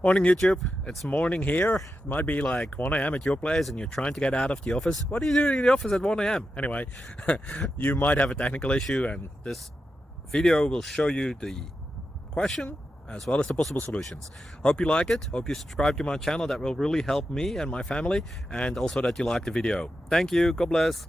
Morning YouTube, it's morning here. It might be like 1 a.m. at your place and you're trying to get out of the office. What are you doing in the office at 1 a.m.? Anyway, you might have a technical issue and this video will show you the question as well as the possible solutions. Hope you like it, hope you subscribe to my channel. That will really help me and my family, and also that you like the video. Thank you, God bless.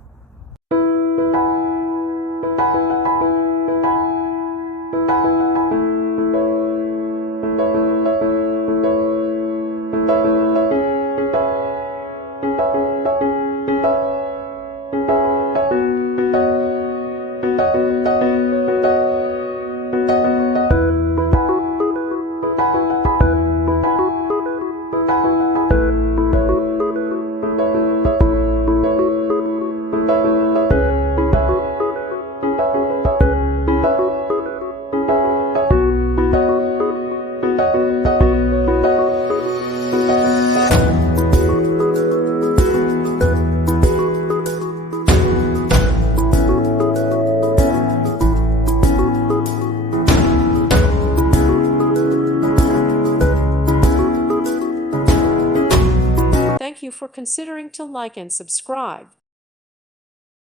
Thank you for considering to like and subscribe.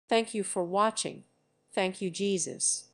Thank you for watching. Thank you, Jesus.